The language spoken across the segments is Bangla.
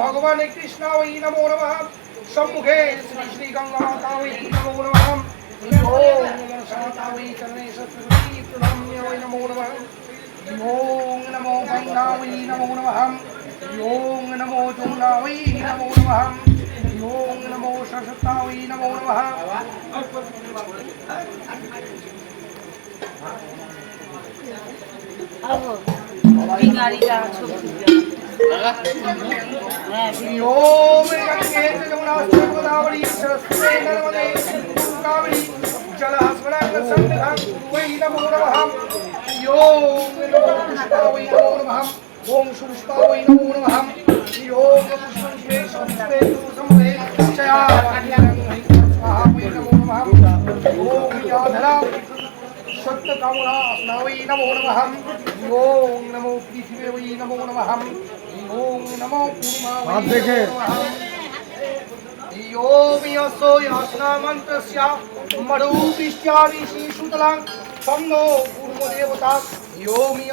भगवान कृष्ण वै नमो नमः सम्मुखे श्री श्री गंगा माता वै नमो नमः ओम नमो शांता वै चरणे सत्सुरी प्रणम्य वै नमो नमः ओम नमो गंगा वै नमो नमः ओम नमो जमुना वै नमो नमः ओम नमो सरस्वती वै नमो नमः ओम गंगे जमुना गोदावरी सरस्वती नर्मदे कावेरी जलस्वरं संगतं वै नमो नमः ओम नमो पुष्पा वै नमो नमः ओम सुष्पा वै नमो नमः ओम पुष्पं स्वे संस्वे समवे चया स्वाहा वै नमो नमः ओम याधरा सत्य कामना वै नमो नमः ओम नमो पृथ्वी वै नमो नमः ओम नमो पूर्णा वै नमो नमः यो वियसो यास्नामन्तस्या मरुपिष्यामि शिशुतलां सम्नो पूर्वदेवता यो मिय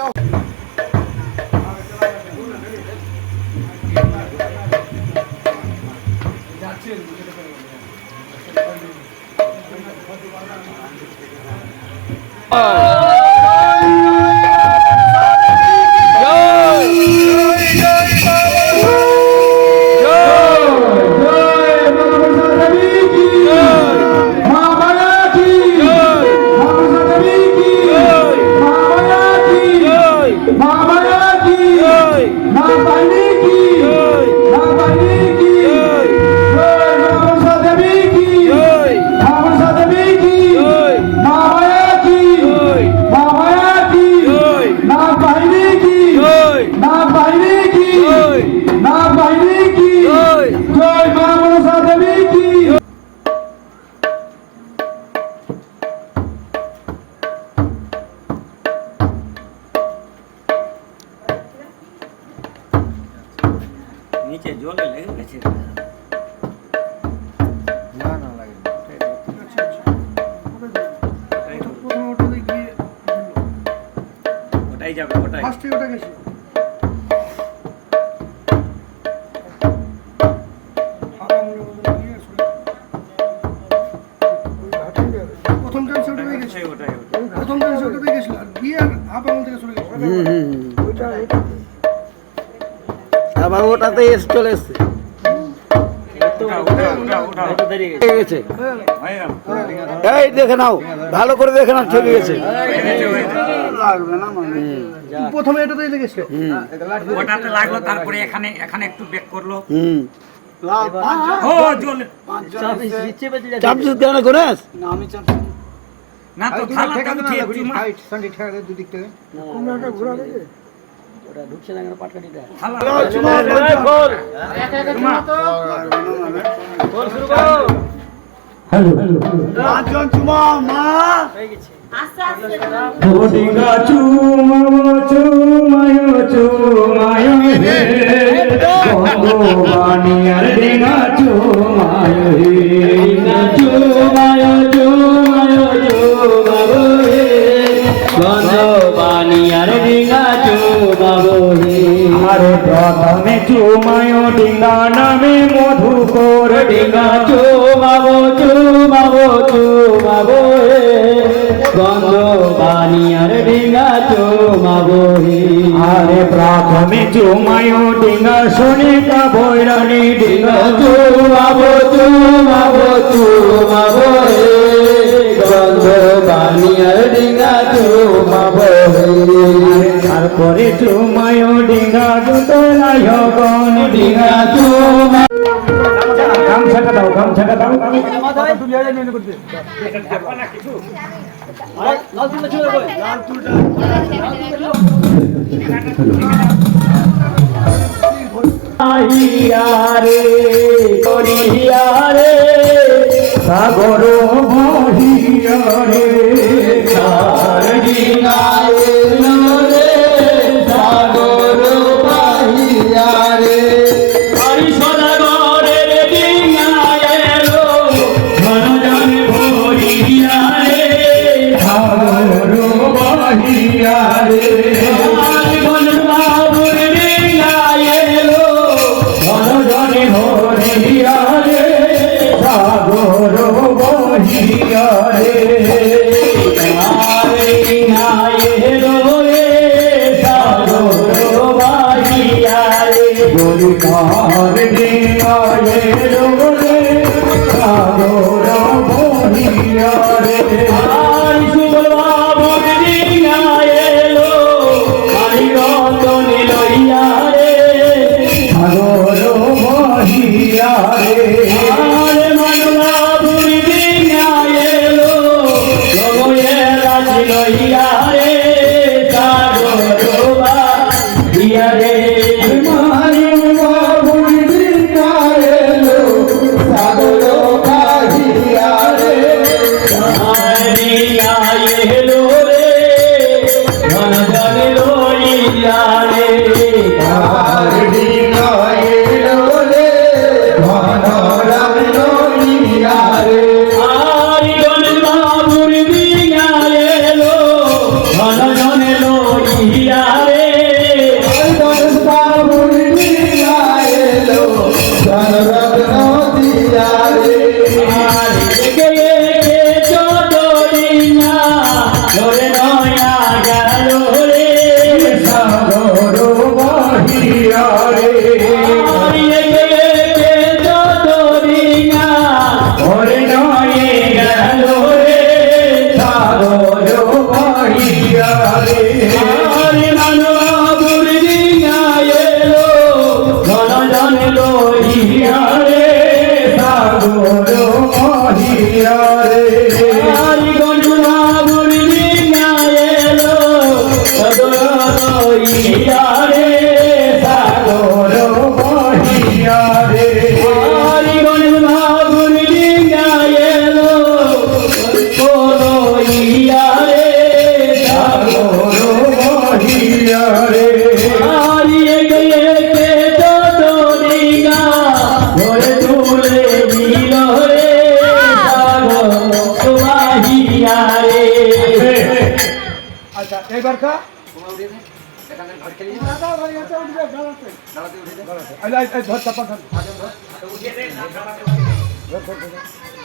नीचे जोले लगे छे ना ना लगे अच्छा প্রথম ওটাতে গিয়ে ওটাই যাবে ওটাই ফার্স্টে ওটা গেছে এসে চলে এসছে ঠিক গেছে এই দেখে নাও ভালো করে দেখে নাও ঠিক গেছে প্রথমে এটাতেই লেগেছে ওটাতে লাগলো তারপরে এখানে এখানে একটু ব্রেক করলো ও জল চামচিস কেন করেস না তো থালাটা উঠিয়ে চুমা দুদিক থেকে ঢুকছে না কেন পাটকাঠিটা পাঁচজন চুমা মা ডিঙ্গা চুমায় চুমায় চুমায় হে ভগবানিয়ার ডিঙ্গা চুমায় হে চুমায় চুমায় চুমাবো হে ভগবানিয়ার ডিঙ্গা চুমাবো হে আরে প্রথমে চুমায় ডিঙ্গা নামে মধুকর ডিঙ্গা চুমাবো চুমাবো চুমাবো হে বানিয়ার ডিঙ্গা চুমাবো হে আরে প্রাথমে চুমায় ডিঙ্গা সোনিকা বৈরানি ডিঙ্গা চুমাবো চুমাবো চুমাবো হে গন্ধ বানিয়ার ডিঙ্গা চুমাবো হে তারপরে চুমায় ডিঙ্গা দুতলায় গন ডিঙ্গা চুমা গামছাটা দাও গামছাটা দাও আহিয়ারে করিয়ারে সাগর মহিয়ারে সারদিনায়ে নরে সাগর মহিয়ারে হরি সদাগরে ডিঙ্গায়ে লো ধনজন ভরিয়ারে সাগর মহিয়ারে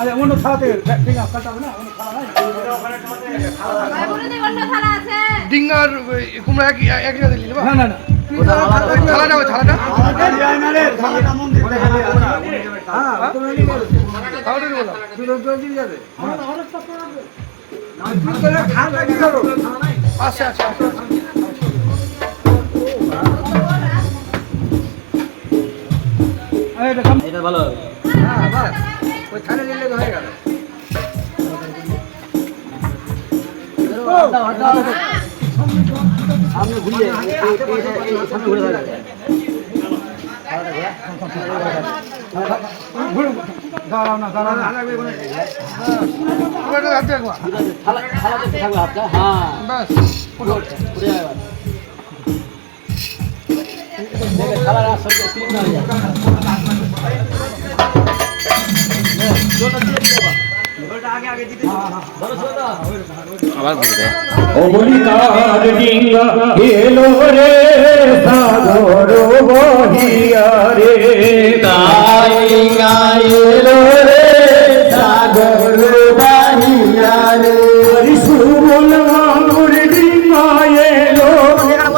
আরে অন্য থালাতে ডিঙ্গা কাটাবে না অন্য থালা নাই ডিঙ্গার কুমড়া একই একই দিলি না না না থালাটা ওই থালাটা যায় না রে, থালাটা মন্দির থেকে নিয়ে আসা। থালাটা বলো আচ্ছা আচ্ছা আচ্ছা এটা ভালো হবে। হ্যাঁ বাস ওই থালা নিলে তো হয়ে গেল সামনে ঘুরিয়ে সামনে ঘুরে থাকবে। দাঁড়াও না, দাঁড়াও না। ওটা হাতে রাখবা থালাতে থাকবে হাতটা, হ্যাঁ বাস ঘুরে যাবে। দেখে থালার আসলে ক্লিন হয়ে যায়। অবলিকার ডিঙ্গা এলো রে সাগর বহিয়া রে ডিঙ্গা এলো রে সাগর বহিয়া রে সুবল মাগুর ডিঙ্গা এলো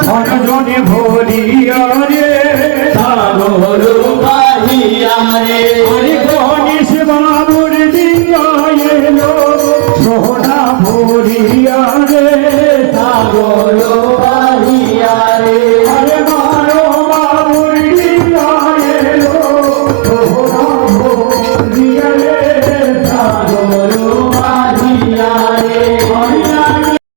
ধনজনে ভরিয়া রে সাগর বহিয়া রে